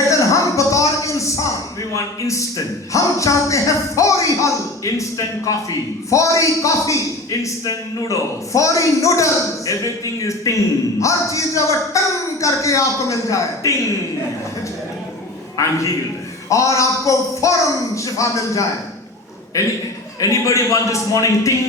लेकिन हम बतौर इंसान we want instant. हम चाहते हैं फौरी हल, Instant coffee, फौरी कॉफी, instant noodle. फौरी नूडल्स, Everything is ting, हर चीज जब टंग करके आपको मिल जाए ting. I'm healed. और आपको फौरन शिफा मिल जाए। Anybody want this morning ting?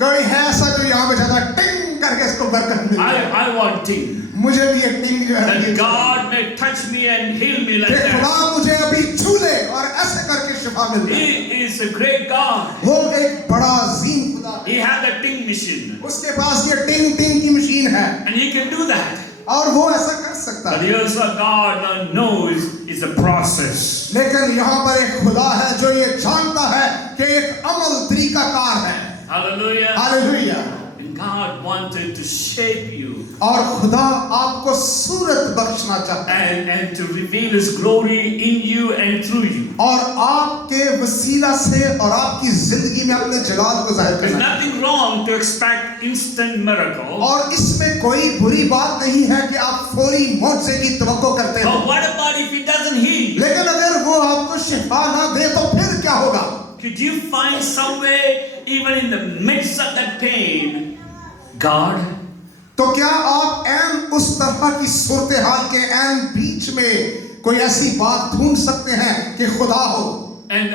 कोई है ऐसा जो यहाँ पे जाता टिंग करके इसको बरकत मिल जाए? I want ting. मुझे भी एक टिंग जो है That God may touch me and heal me like कि खुदा that. मुझे अभी छू ले और ऐसे करके शिफा मिल जाए। He is a great God. वो एक बड़ा अजीम खुदा है। He had the ting machine, उसके पास ये टिंग टिंग की मशीन है and He can do that. और वो ऐसा कर सकता But है। here's what God knows is a process. लेकिन यहाँ पर एक खुदा है जो ये जानता है कि एक अमल तरीकाकार है। Hallelujah. Hallelujah. And God wanted to shape you और खुदा आपको सूरत बख्शना चाहता है and to reveal His glory in you and through you. और आपके वसीला से और आपकी जिंदगी में अपने जलाल को जाहिर There's करना है। nothing wrong to expect instant miracle. और इसमें कोई बुरी बात नहीं है कि आप फौरी मौजे की तवक्को करते हैं। But what about if He doesn't heal? लेकिन अगर वो आपको शिफा ना दे तो फिर क्या होगा? Could you find some way, even in the midst of that pain, God? तो क्या आप ऐन उस तरह की सूरत हाल के ऐन बीच में कोई ऐसी बात ढूंढ सकते हैं कि खुदा हो? And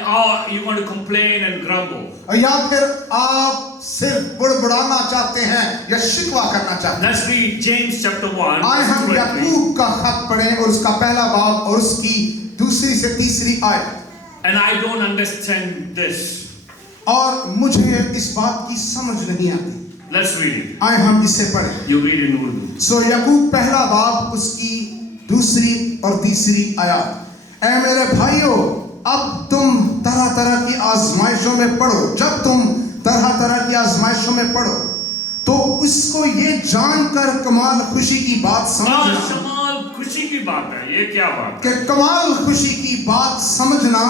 you want to complain and grumble? या फिर आप सिर्फ बुड़बुड़ाना चाहते हैं या शिकवा करना चाहते हैं? Let's read James chapter 1. आए हम verse 23. याकूब का खत पढ़ें और उसका पहला बाब और उसकी दूसरी से तीसरी आयत। And I don't understand this. और मुझे इस बात की समझ नहीं आती। Let's read it. आए हम इसे पढ़ें। You read in Urdu. सो याकूब पहला बाब उसकी दूसरी और तीसरी आयत। ऐ मेरे भाइयों, अब तुम तरह तरह की आजमाइशों में पढ़ो। जब तुम तरह तरह की आजमाइशों में पढ़ो तो उसको ये जानकर कमाल खुशी की बात समझना कमाल खुशी की बात है। ये क्या बात है? कि कमाल खुशी की बात समझना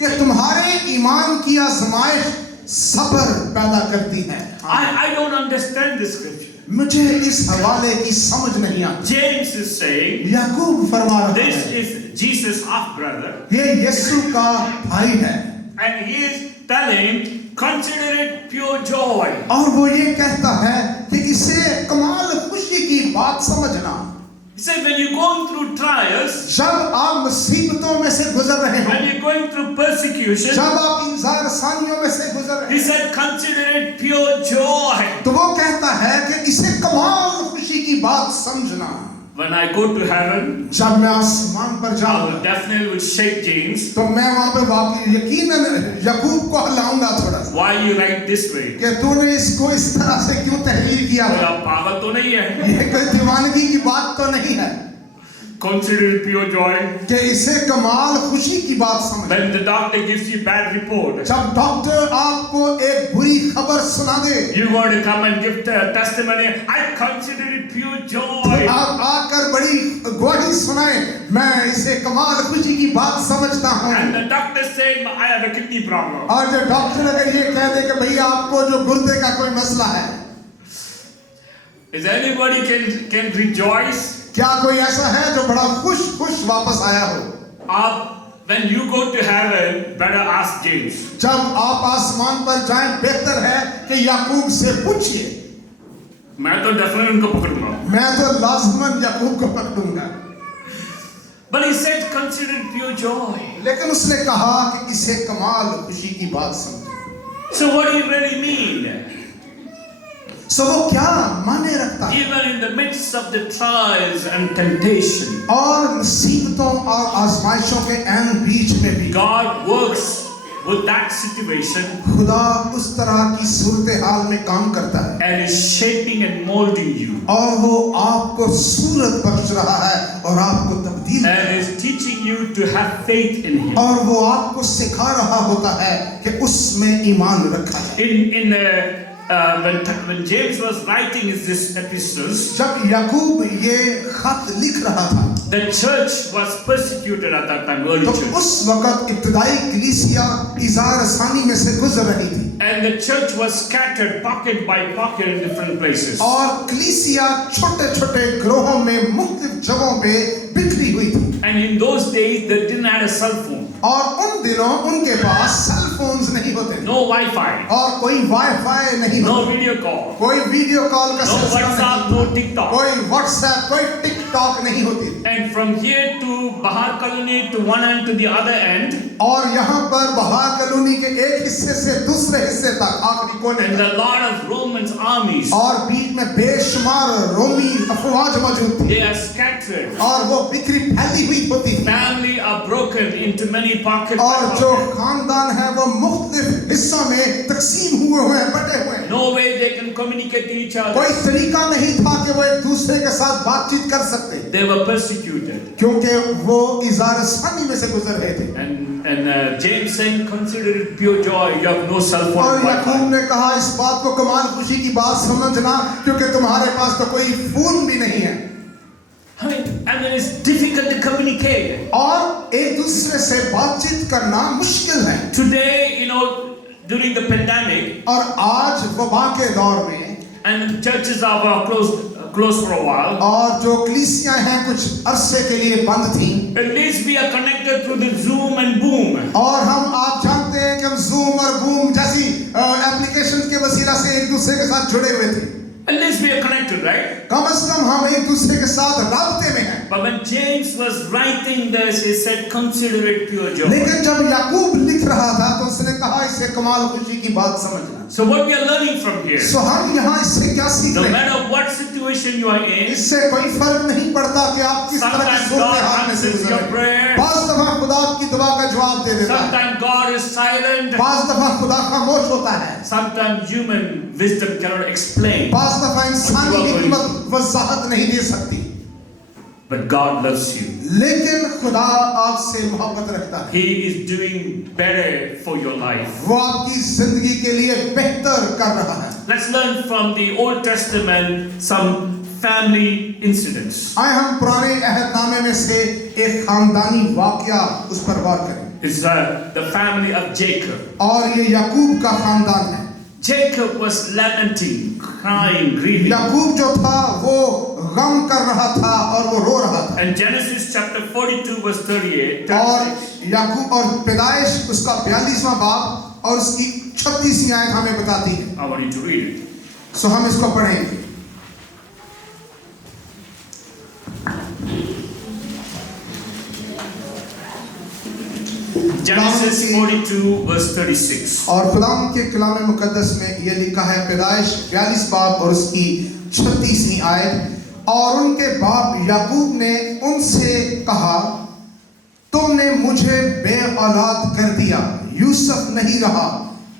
कि तुम्हारे ईमान की आजमाइश सब्र पैदा करती है। I don't understand this scripture. मुझे इस हवाले की समझ नहीं आती। James is saying याकूब फरमा रहा this है is Jesus' half brother, ये यीशु का भाई है and he is telling, consider it pure joy. और वो ये कहता है कि इसे कमाल खुशी की बात समझना। He said, when you're going through trials, जब आप मुसीबतों में से गुजर रहे हो, when you're going through persecution, जब आप इंजार आसानियों में से गुजर रहे he हो, said, consider it pure joy. तो वो कहता है कि इसे कमाल खुशी की बात समझना। When I go to heaven, जब मैं आसमान पर I जाऊंगा will definitely will shake James. तो मैं वहां पे वाकई यकीनन याकूब को हिलाऊंगा थोड़ा सा Why you write this way? कि तूने इसको इस तरह से क्यों तहरीर किया? कोई आप पागल तो नहीं है? ये कोई दीवानगी की बात तो नहीं है Consider it pure joy. कि इसे कमाल खुशी की बात समझ। When the doctor gives you bad report, जब डॉक्टर आपको एक बुरी खबर सुना दे you want to come and give the testimony. I consider it pure तो joy. आप आकर बड़ी गवाही सुनाए, मैं इसे कमाल खुशी की बात समझता हूँ। And the doctor said, I have a kidney problem. और जो डॉक्टर अगर ये कह दे कि भैया आपको जो गुर्दे का कोई मसला है, Is anybody can rejoice? क्या कोई ऐसा है जो बड़ा खुश वापस आया हो? When you go to heaven, better ask James. जब आप आसमान पर जाएं, बेहतर है कि याकूब से पूछिए। मैं तो definitely उनको पकड़ूंगा। मैं तो लाज़िमन याकूब को पकड़ूंगा। But he said, consider it pure joy. लेकिन उसने कहा कि इसे कमाल खुशी की बात समझो। So what do you really mean? सो वो क्या माने रखता है? Even in the midst of the trials and temptation, और मुसीबतों और आजमाइशों के ऐन बीच में भी God works with that situation खुदा उस तरह की सूरत हाल में काम करता है and is shaping and molding you और वो आपको सूरत बख्श रहा है और आपको तब्दील and is teaching you to have faith in Him. और वो आपको सिखा रहा होता है कि उसमें ईमान रखा जाए। When James was writing these epistles, जब याकूब ये खत लिख रहा था the church was persecuted at that time, early तो church. उस वक्त इब्तदाई कलीसिया इज़ार आसानी में से गुजर रही थी And the church was scattered pocket by pocket in different places. और कलीसिया छोटे छोटे ग्रोहों में मुख्तलिफ जगहों पे बिखरी हुई थी। And in those days they didn't have a cell phone. और उन दिनों उनके पास सेल फोन्स नहीं होते थे। No Wi-Fi. और कोई वाईफाई नहीं No होता। video call. कोई वीडियो कॉल का No सिलसिला WhatsApp, नहीं। no TikTok. कोई व्हाट्सएप, कोई टिकटॉक नहीं होती। And from here to Bahar Colony to one end to the other end. और यहाँ पर बहार कॉलोनी के एक हिस्से से दूसरे हिस्से तक आखिरी कोने And तक a lot of Romans armies. और बीच में बेशुमार रोमी अफवाज मौजूद थी They are scattered. और वो बिखरी फैली हुई होती थी। Family are broken into many pockets. और जो खानदान है वो मुख्तलिफ हिस्सों में तकसीम हुए हुए हैं, बटे हुए हैं। No way they can communicate to each other. कोई तरीका नहीं था कि वो एक दूसरे के साथ बातचीत कर सकते, They were persecuted. क्योंकि वो इज़ार सानी में से गुजर रहे थे। And James saying, consider it pure joy. You have no cell phone. और Wi-Fi. याकूब ने कहा इस बात को कमाल खुशी की बात समझना, क्योंकि तुम्हारे पास तो कोई फोन भी नहीं है। I mean, it's difficult to communicate. और एक दूसरे से बातचीत करना मुश्किल है। Today, during the pandemic, और आज वबा के दौर में and churches are closed for a while. और जो कलीसियां हैं कुछ अरसे के लिए बंद थी, At least we are connected through the Zoom and Boom. और आप जानते हैं कि हम जूम और बूम जैसी एप्लीकेशन के वसीला से एक दूसरे के साथ जुड़े हुए थे। At least we are connected, right? कम से कम हम एक दूसरे के साथ राब्ते में हैं। But when James was writing this, he said, consider it pure joy. लेकिन जब याकूब लिख रहा था तो उसने कहा इसे कमाल खुशी की बात समझना। So what we are learning from here, सो हम यहाँ इससे क्या सीख no रहे हैं? matter what situation you are in, इससे कोई फर्क नहीं पड़ता कि आप किस तरह की sometimes सूरत God हाल में से answers गुजर your रहे हैं। prayer. बाज़ दफा खुदा आपकी दुआ का जवाब दे देता है, Sometimes God is silent. बाज़ दफा खुदा खामोश होता है, Sometimes human wisdom cannot explain. बाज़ दफा इंसानी हिकमत वजाहत नहीं दे सकती। But God loves you. लेकिन खुदा आपसे मोहब्बत रखता है। He is doing better for your life. वो आपकी जिंदगी के लिए बेहतर कर रहा है। Let's learn from the Old Testament some family incidents. आए हम पुराने अहदनामे में से एक खानदानी वाकया उस पर गौर करें। It's the family of Jacob. और ये याकूब का खानदान है। Jacob was lamenting, crying, grieving. याकूब जो था वो गम कर रहा था और वो रो रहा था। And Genesis chapter 42 verse 38. और याकूब और पैदाइश उसका 42वां बाब और उसकी 36वीं आयत हमें बताती है। I want you to read it. सो हम इसको पढ़ेंगे। Genesis 42 verse 36. और खुदाम के कलाम मुकद्दस में ये लिखा है, पैदाइश 42 बाब और उसकी 36वीं आयत। और उनके बाप याकूब ने उनसे कहा, तुमने मुझे बे औलाद कर दिया, यूसुफ नहीं रहा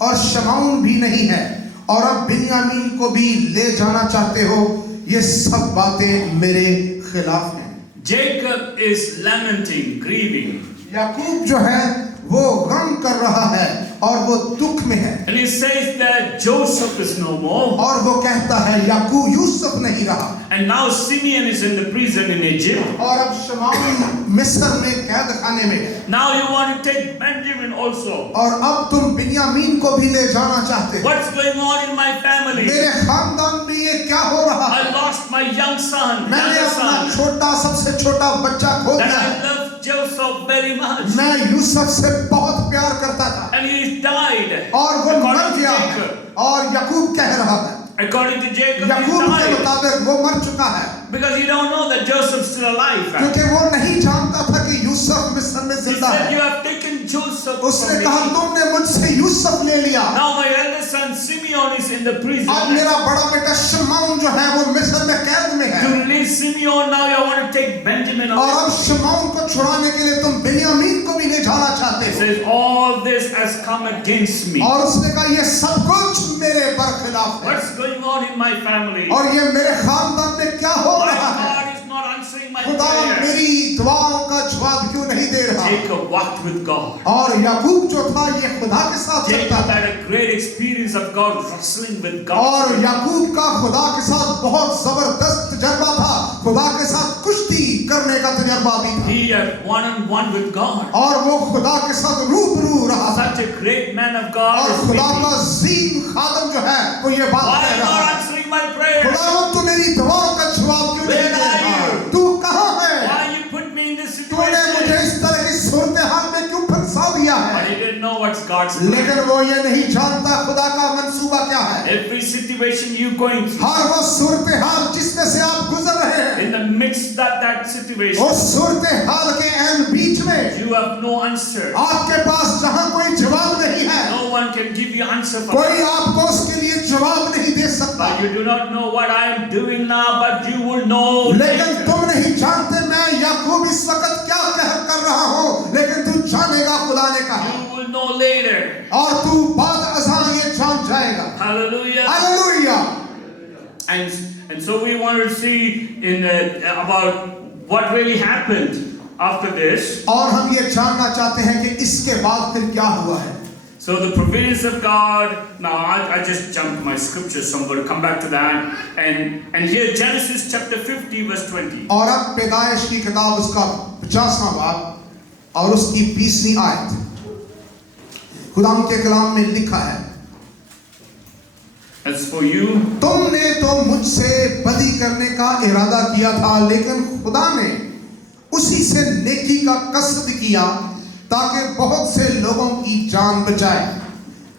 और शमाउन भी नहीं है, और अब बिन्यामीन को भी ले जाना चाहते हो। ये सब बातें मेरे खिलाफ हैं। Jacob is lamenting, grieving. याकूब जो है वो गम कर रहा है और वो दुख में है। And he says that Joseph is no more. और वो कहता है याकूब यूसुफ नहीं रहा। And now Simeon is in the prison in Egypt. और अब शमाउन मिस्र में कैद खाने में है। Now you want to take Benjamin also. और अब तुम बिन्यामीन को भी ले जाना चाहते हो। What's going on in my family? मेरे खानदान में ये क्या हो रहा है? I lost my young son, मैंने younger अपना son, छोटा सबसे छोटा बच्चा खो that दिया I है। loved Joseph very much. मैं यूसुफ से बहुत प्यार करता था And he died. और वो मर According to गया। Jacob. और याकूब कह रहा है, According to Jacob, he याकूब के died. मुताबिक वो मर चुका है, Because he don't know that Joseph's still alive. क्योंकि वो नहीं जानता था कि यूसुफ मिस्र में He जिंदा said, है। you have taken Joseph उसने from कहा me. तुमने मुझसे यूसुफ ले लिया। Now my eldest son Simeon is in the prison. अब मेरा बड़ा बेटा शमाउन जो है वो मिस्र में कैद में है। To release Simeon, now you want to take Benjamin और away. अब शमाउन को छुड़ाने के लिए तुम बिन्यामीन को भी ले जाना चाहते He हो। says, all this has come against me. और उसने कहा ये सब कुछ मेरे बरखिलाफ है। What's going on in my family? और ये मेरे खानदान में क्या हो My रहा है? God is not answering my खुदा prayer. मेरी दुआओं का जवाब क्यों नहीं दे रहा? Jacob walked with God. और याकूब जो था ये खुदा के साथ चलता Jacob था। had a great experience of God wrestling with God. और याकूब का खुदा के साथ बहुत जबरदस्त तजर्बा था। खुदा के साथ कुश्ती करने का तजर्बा भी था। He have one-on-one with God. और वो खुदा के साथ रूबरू रहा था। Such a great man of God और is खुदा speaking. का अजीम खादम जो है वो ये बात Why कह are you रहा not है, answering my prayers? खुदा तू मेरी दुआओं का जवाब क्यों नहीं Where दे are रहा? you? तू कहाँ है? Why you put me in this तूने मुझे situation? इस तरह की सूरत हाल में क्यों फंसा दिया But है? he didn't know what's God's plan. लेकिन वो ये नहीं जानता खुदा का मंसूबा क्या है। Every situation you going through, हर वो सूरत हाल जिसमें से आप गुजर रहे हैं, in the midst of that situation, उस सूरत हाल के एन बीच में you have no answer. आपके पास जहाँ कोई जवाब नहीं है, No one can give you answer for कोई it. आपको उसके लिए जवाब नहीं दे सकता। But you do not know what I am doing now, but you will know लेकिन later. तुम नहीं जानते मैं याकूब इस वक्त क्या कर रहा हूँ, लेकिन तू जानेगा खुदा ने कहा, You will know later. और तू बाद अज़ां ये जान जाएगा। Hallelujah. Hallelujah. And so we want to see in about what really happened after this. और हम ये जानना चाहते हैं कि इसके बाद फिर क्या हुआ है। So the providence of God. Now I just jumped my scripture, so I'm going to come back to that. And here Genesis chapter 50 verse 20. और अब पैदाइश की किताब उसका 50वां बाब और उसकी 20वीं आयत, खुदा के कलाम में लिखा है, As for you, तुमने तो मुझसे बदी करने का इरादा किया था, लेकिन खुदा ने उसी से नेकी का कसद किया ताकि बहुत से लोगों की जान बचाए।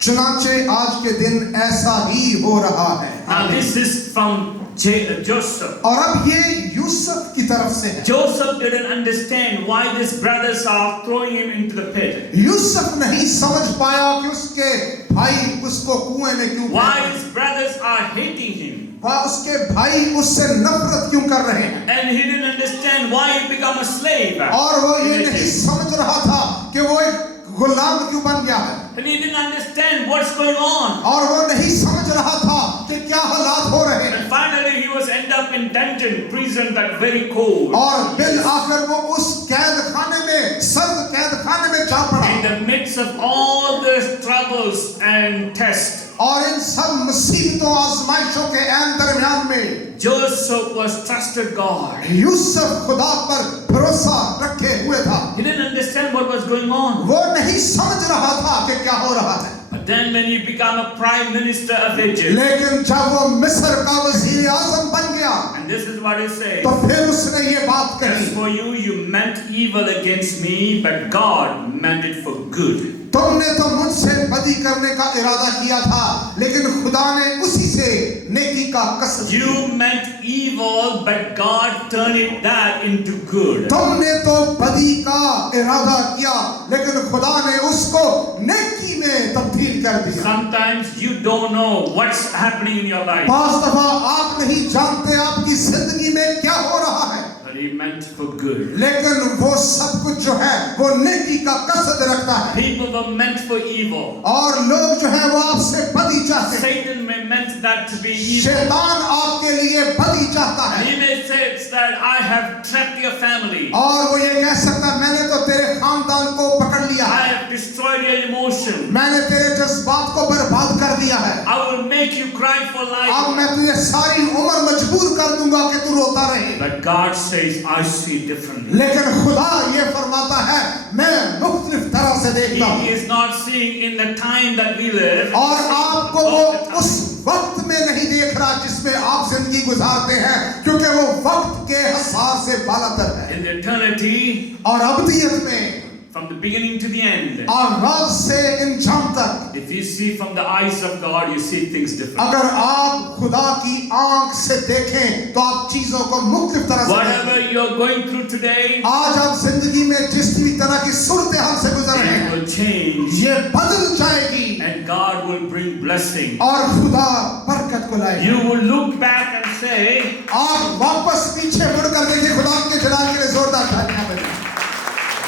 चुनांचे आज के दिन ऐसा ही हो रहा है। now this is from Joseph. और अब ये यूसुफ की तरफ से है। Joseph didn't understand why his brothers are throwing him into the pit. Yusuf नहीं समझ पाया कि उसके भाई उसको कुएं में क्यों Why फेंके। his brothers are hating him. उसके भाई उससे नफरत क्यों कर रहे हैं। And he didn't understand why he become a slave. और वो ये नहीं समझ रहा था कि वो एक गुलाम क्यों बन गया है। And he didn't understand what's going on. और वो नहीं समझ रहा था कि क्या हालात हो रहे हैं। And finally he was end up in dungeon, prison that very cold. और बिल आखिर वो उस कैद खाने में, सर्द कैद खाने में जा पड़ा। In the midst of all the troubles and tests, और इन सब मुसीबतों आजमाइशों के ऐन दरमियान में Joseph was trusted God. Yusuf खुदा पर भरोसा रखे हुए था। He didn't understand what was going on. वो नहीं समझ रहा था कि क्या हो रहा है। But then when he became a prime minister of Egypt, लेकिन जब वो मिस्र का वज़ीर आज़म बन गया, and this is what he said. तो फिर उसने ये बात As कही, for you, you meant evil against me, but God meant it for good. तुमने तो मुझसे बदी करने का इरादा किया था, लेकिन खुदा ने उसी से नेकी का कसद किया। You meant evil, but God turned it that into good. तुमने तो बदी का इरादा किया, लेकिन खुदा ने उसको नेकी में तब्दील कर दिया। Sometimes you don't know what's happening in your life, पांच दफा आप नहीं जानते आपकी जिंदगी में क्या हो रहा है, but He meant for good. लेकिन वो सब कुछ जो है वो नेकी का कसद रखता है। People were meant for evil. और लोग जो है वो आपसे बदी चाहते हैं। Satan may meant that to be evil. शैतान आपके लिए बदी चाहता And है, he may say that I have trapped your family. और वो ये कह सकता है मैंने तो तेरे खानदान को पकड़ लिया I है, have destroyed your emotion. मैंने तेरे जज्बात को बर्बाद कर दिया है, I will make you cry for अब life. मैं तुझे सारी उम्र मजबूर कर दूंगा कि तू रोता रहे। But God says, I see differently. लेकिन खुदा ये फरमाता है मैं मुख्तलिफ तरह से देखता हूँ, He is not seeing in the time that we live. और आपको वो उस वक्त में नहीं देख रहा जिसमें आप जिंदगी गुजारते हैं, क्योंकि वो वक्त के हिसाब से बालातर है। In the eternity, और अबदियत में from the beginning to the end, आगाज से इंजाम तक, if you see from the eyes of God, you see things different. अगर आप खुदा की आंख से देखें तो आप चीजों को मुख्तलिफ तरह से Whatever देखें। you're going through today, आज आप जिंदगी में जिस भी तरह की सूरत हाल से गुजर रहे it हैं, will change, ये बदल जाएगी and God will bring blessing. और खुदा बरकत को लाएगा। You will look back and say, आप वापस पीछे मुड़कर देखिए, खुदा के जलाल के लिए जोरदार तालियां बजाएं।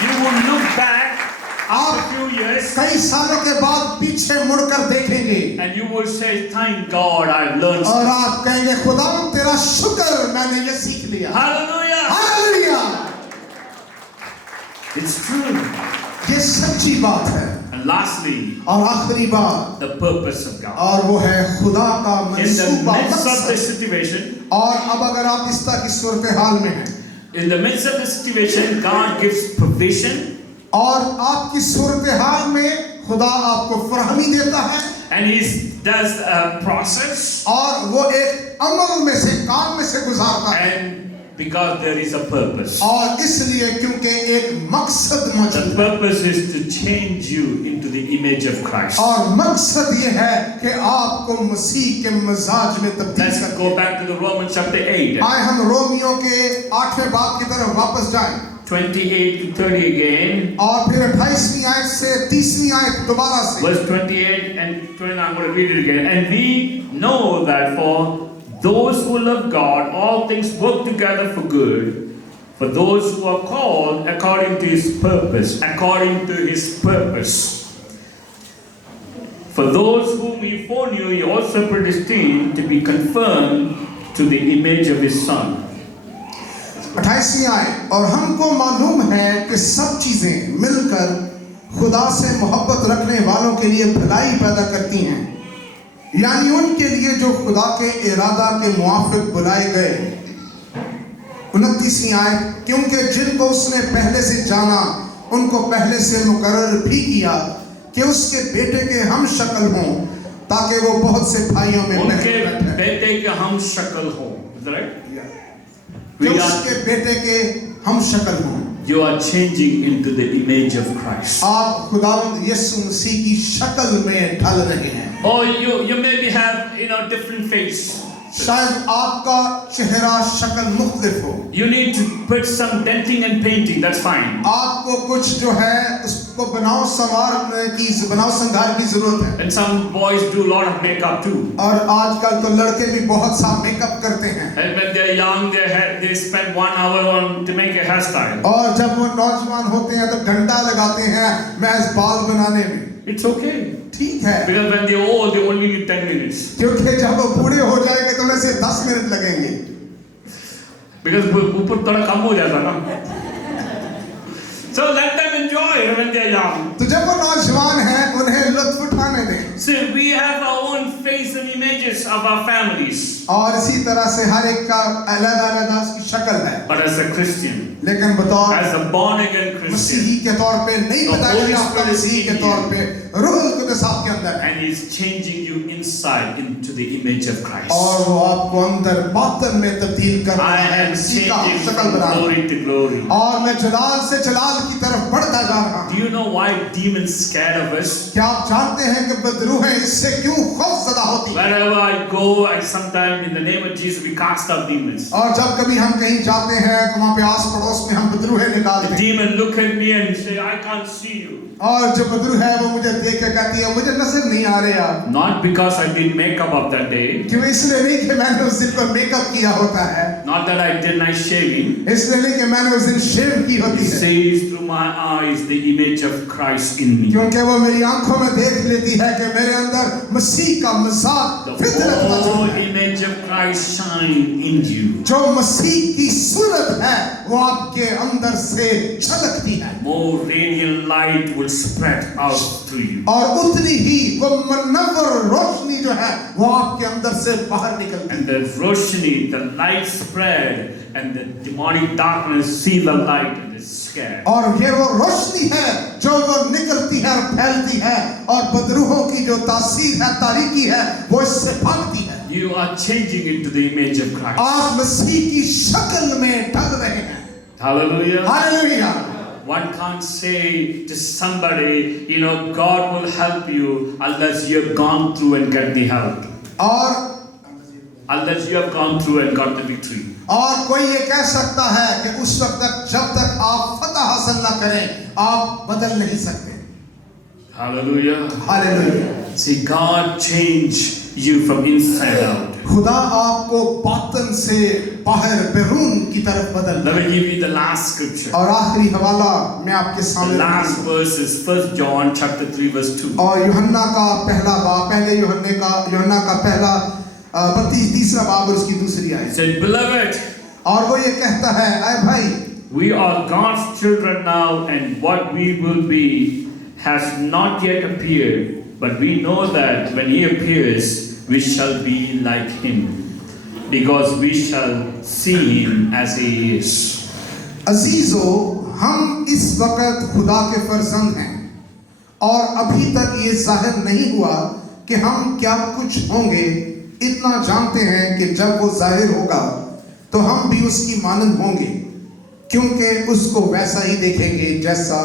you will look back after a few years, कई सालों के बाद पीछे मुड़कर देखेंगे and you will say, thank God I've learned और something. आप कहेंगे खुदा तेरा शुक्र मैंने ये सीख लिया। Hallelujah! Hallelujah, It's true. ये सच्ची बात है। And lastly, और आखिरी बात, the purpose of God. और वो है खुदा का In the मंसूबा midst of the मकसद। situation, और अब अगर आप इस तरह की सूरत हाल में हैं, In the midst of the situation, God gives provision. और आपकी सूरत हाल में खुदा आपको फरहमी देता है, And He does a process. और वो एक अमल में से, काम में से गुजारता है, And because there is a purpose. और इसलिए क्योंकि एक मकसद The मौजूद है, purpose is to change you into the image of Christ. और मकसद ये है कि आपको मसीह के मिजाज में तब्दील Let's कर go they. back to the Romans chapter 8. आए हम रोमियो के 8वें बाब की तरफ वापस जाएं, 28 to 30 again. और फिर 28वीं आयत से 30वीं आयत दोबारा से। Verse 28 and 29, I'm going to read it again. And we know that for those who love God, all things work together for good, for those who are called according to His purpose. According to His purpose. For those whom He foreknew, He also predestined to be conformed to the image of His Son. 28वीं आयत, और हमको मालूम है कि सब चीजें मिलकर खुदा से मोहब्बत रखने वालों के लिए भलाई पैदा करती हैं, यानी उनके लिए जो खुदा के इरादा के मुआफिक बुलाए गए। 29वीं आयत, क्योंकि जिनको उसने पहले से जाना उनको पहले से मुकर्रर भी किया कि उसके बेटे के हम शक्ल हों, ताकि वो बहुत से भाइयों में उनके बैठे। बेटे के हम शक्ल हो, right? कि उसके बेटे के हम शक्ल हों। You are changing into the image of Christ. आप खुदावंद यीशु मसीह की शक्ल में ढल रहे हैं। Or you maybe have different face. शायद आपका चेहरा शक्ल मुख्तलिफ हो। You need to put some denting and painting. That's fine. आपको कुछ जो है उसको बनाओ संगार की जरूरत है। And some boys do a lot of makeup too. और आजकल तो लड़के भी बहुत सा मेकअप करते हैं। And when they're young, they spend 1 hour on to make a hairstyle. और जब वो नौजवान होते हैं तो घंटा लगाते हैं महज बाल बनाने में। It's okay. ठीक है, Because when they're old, they only need 10 minutes. क्योंकि जब वो बूढ़े हो जाएंगे तो उन्हें सिर्फ 10 मिनट लगेंगे। Because ऊपर थोड़ा कम हो जाता ना। So let them enjoy when they're young. तो जब वो नौजवान हैं उन्हें लुत्फ उठाने दें। See, we have our own face and images of our families. और इसी तरह से हर एक का अलग-अलग उसकी शक्ल है। But as a Christian, लेकिन बतौर as a born again Christian, मसीही के तौर पे नहीं बताया जाता, मसीही के तौर पे रूह कुदस आपके अंदर है, and He's changing you inside into the image of Christ. और वो आपको अंदर बातन में तब्दील कर रहा I है, am मसीह का changing शक्ल from बना रहा है। glory to glory. और मैं जलाल से जलाल की तरफ बढ़ता जा रहा हूँ। Do you know why demons scared of us? क्या आप जानते हैं कि बदरूहें इससे क्यों खौफज़दा होती हैं? Wherever I go, and sometime in the name of Jesus we cast out demons. और जब कभी हम कहीं जाते हैं तो वहाँ पे आस पड़ोस में हम बदरूहें निकालते The हैं, demon look at me and say, I can't see you. और जो बदरू है वो मुझे देख के कहती है मुझे नजर नहीं आ रहे आप। Not because I did makeup of that day. क्यों? इसलिए नहीं कि मैंने उस दिन को मेकअप किया होता है, Not that I did nice shaving. इसलिए नहीं कि मैंने उस दिन शेव की He होती है, sees through my eyes the image of Christ in me. क्योंकि वो मेरी आंखों में देख लेती है कि मेरे अंदर मसीह का मजाक The फितरत whole मौजूद है। image of Christ shine in you. जो मसीह की सूरत है वो आपके अंदर से झलकती है, More radiant light will spread out through you. और उतनी ही वो मुनव्वर रोशनी जो है वो आपके अंदर से बाहर निकलती है। And the roshni, the light spread, and the demonic darkness see the light and is scared. और ये वो रोशनी है जो वो निकलती है और फैलती है, और बदरूहों की जो तासीर है, तारीकी है, वो इससे भागती है। You are changing into the image of Christ. आप मसीह की शक्ल में ढल रहे हैं। Hallelujah. Hallelujah. One can't say to somebody, God will help you unless you have gone through and get the help. और Unless you have gone through and got the victory. और कोई ये कह सकता है कि उस वक्त तक जब तक आप फतह हासिल ना करें आप बदल नहीं सकते। Hallelujah. Hallelujah. See, God changed you from inside out. खुदा आपको बातन से बाहर बैरून की तरफ बदल। Let me give you the last scripture. और आखिरी हवाला मैं आपके The सामने last verse is 1 John chapter 3 verse 2. और यूहन्ना का पहला बाब, पहले यूहन्ना का पहला 32 बाब और उसकी दूसरी It आयत। said, Beloved, और वो ये कहता है, ऐ भाई, we are God's children now, and what we will be has not yet appeared, but we know that when He appears, we shall be like Him, because we shall see Him as He is. अजीजो, हम इस वक्त खुदा के फर्जंद हैं और अभी तक ये जाहिर नहीं हुआ कि हम क्या कुछ होंगे। इतना जानते हैं कि जब वो जाहिर होगा तो हम भी उसकी मानंद होंगे, क्योंकि उसको वैसा ही देखेंगे जैसा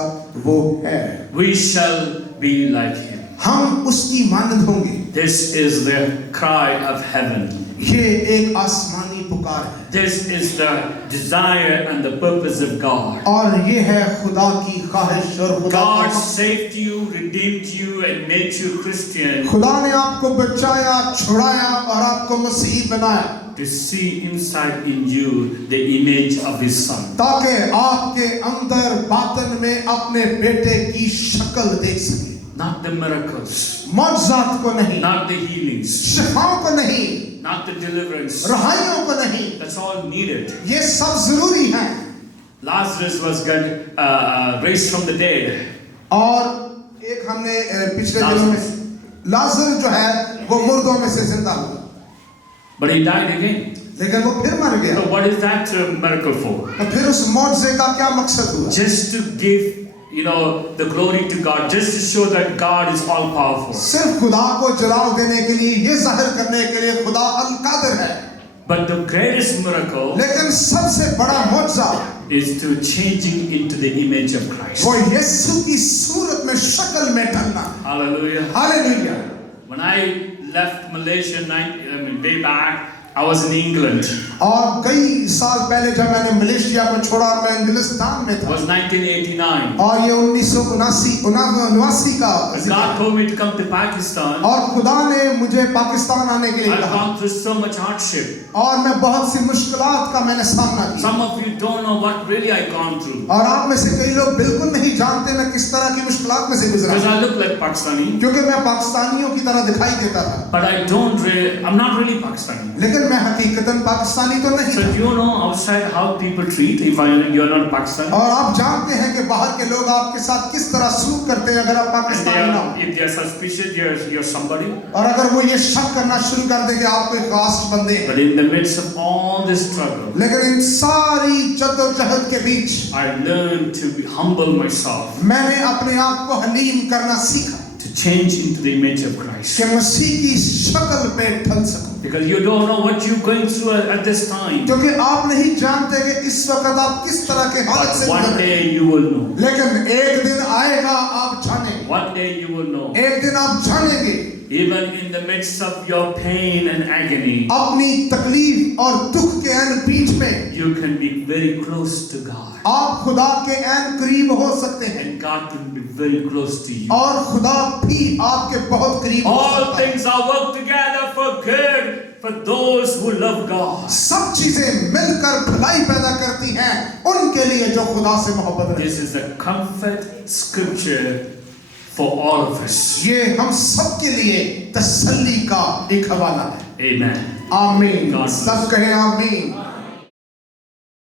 वो है। We shall be like him. हम उसकी मानंद होंगे। This is the cry of heaven. ये एक आसमानी पुकार है। This is the desire and the purpose of God. और ये है खुदा की ख्वाहिश और खुदा का God मकसद। saved you, redeemed you, and made you Christian खुदा ने आपको बचाया, छुड़ाया और आपको मसीही बनाया, to see inside in you the image of His Son. ताकि आपके अंदर बातन में अपने बेटे की शक्ल देख सके। Not the miracles, मौजज़ात को नहीं, not the healings, शिफाओं को नहीं, not the deliverance. रहाइयों को नहीं, That's all needed. ये सब जरूरी है। Lazarus was raised from the dead. और एक हमने पिछले दिनों में लाजर जो है वो मुर्दों में से जिंदा हुआ, But he died again. लेकिन वो फिर मर गया। So what is that miracle for? तो फिर उस मौजज़े का क्या मकसद हुआ? Just to give, the glory to God, just to show that God is all powerful. सिर्फ खुदा को जलाल देने के लिए, ये जाहिर करने के लिए खुदा अल कादिर है। But the greatest miracle लेकिन सबसे बड़ा मौजज़ा is to changing into the image of Christ. वो यीशु की सूरत में, शक्ल में ढलना। Hallelujah. Hallelujah. When I left Malaysia way back, I was in England. और कई साल पहले जब मैंने मलेशिया को छोड़ा और मैं इंग्लिस्तान में It था, was 1989. और ये 1979 का God told me to come to Pakistan. और खुदा ने मुझे पाकिस्तान आने के लिए I've कहा gone through so much hardship. और मैं बहुत सी मुश्किलात का मैंने सामना किया। Some of you don't know what really I gone through. और आप में से कई लोग बिल्कुल नहीं जानते मैं किस तरह की मुश्किलात में से गुजरा, Because I look like Pakistani, क्योंकि मैं पाकिस्तानियों की तरह दिखाई देता था, but I'm not really Pakistani. लेकिन मैं हकीकतन पाकिस्तानी तो नहीं So था। do you know outside how people treat if you're not Pakistani? और आप जानते हैं कि बाहर के लोग आपके साथ किस तरह सलूक करते हैं अगर आप पाकिस्तानी ना हो। If they are suspicious, you're somebody. और अगर वो ये शक करना शुरू कर देंगे आप कोई खास बंदे हैं। But in the midst of all this struggle, लेकिन इन सारी जद्दोजहद के बीच I learned to humble myself, मैंने अपने आप को हलीम करना सीखा to change into the image of Christ. कि मसीह की शक्ल पे ढल सकूं। Because you don't know what you're going through at this time. क्योंकि आप नहीं जानते कि इस वक्त आप किस तरह के हालत But से one गुजर रहे हैं। day you will know. लेकिन एक दिन आएगा आप जानेंगे, One day you will know. एक दिन आप जानेंगे। Even in the midst of your pain and agony, अपनी तकलीफ और दुख के ऐन बीच में you can be very close to God. आप खुदा के ऐन करीब हो सकते हैं And God can be very close to you. और खुदा भी आपके बहुत करीब हो All सकता है। things are work together for good for those who love God. सब चीजें मिलकर भलाई पैदा करती हैं उनके लिए जो खुदा से मोहब्बत रखते हैं। This is a comfort scripture for all of us. ये हम सब के लिए तसल्ली का एक हवाला है। Amen. आमीन। God bless. सब कहें आमीन।